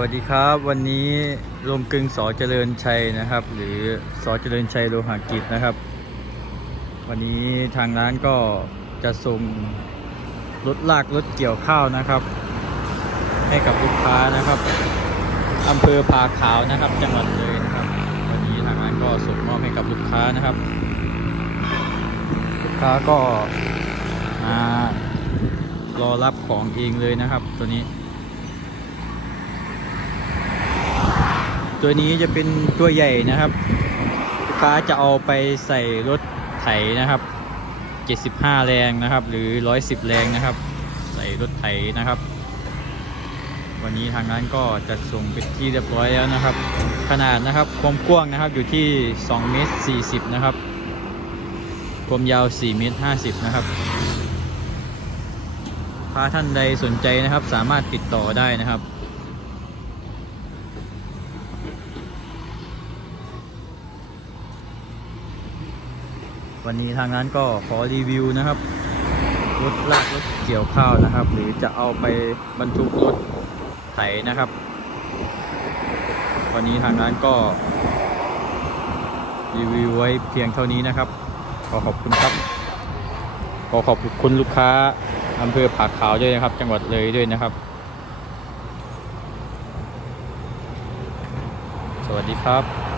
วัสดีครับวันนี้รวมกึงสอเจริญชัยนะครับ หรือสอเจริญชัยโลหะกิจนะครับ วันนี้ทางร้านก็จะส่งรถลากรถเกี่ยวข้าวนะครับ ให้กับลูกค้านะครับอำเภอผาขาวนะครับ จังหวัดเลยนะครับ วันนี้ทางร้านก็ส่งมอบให้กับลูกค้านะครับ ลูกค้าก็มารอรับของเองเลยนะครับ ตัวนี้ ตัวนี้จะเป็นตัวใหญ่นะครับลูกค้าจะเอาไปใส่รถไถนะครับ 75 แรงนะครับ หรือ 110 แรงนะครับ ใส่รถไถนะครับ วันนี้ทางร้านก็จัดส่งเป็นที่เรียบร้อยแล้วนะครับ ขนาดนะครับความกว้างนะครับอยู่ที่2เมตร40 นะครับความยาว4เมตร50 นะครับถ้าท่านใดสนใจนะครับ สามารถติดต่อได้นะครับ วันนี้ทางร้านก็ขอรีวิวนะครับรถลากรถเกี่ยวข้าวนะครับ หรือจะเอาไปบรรทุกรถไถนะครับ วันนี้ทางร้านก็รีวิวไว้เพียงเท่านี้นะครับ ขอขอบคุณครับ ขอขอบคุณลูกค้าอำเภอผาขาวด้วยนะครับ จังหวัดเลยด้วยนะครับ สวัสดีครับ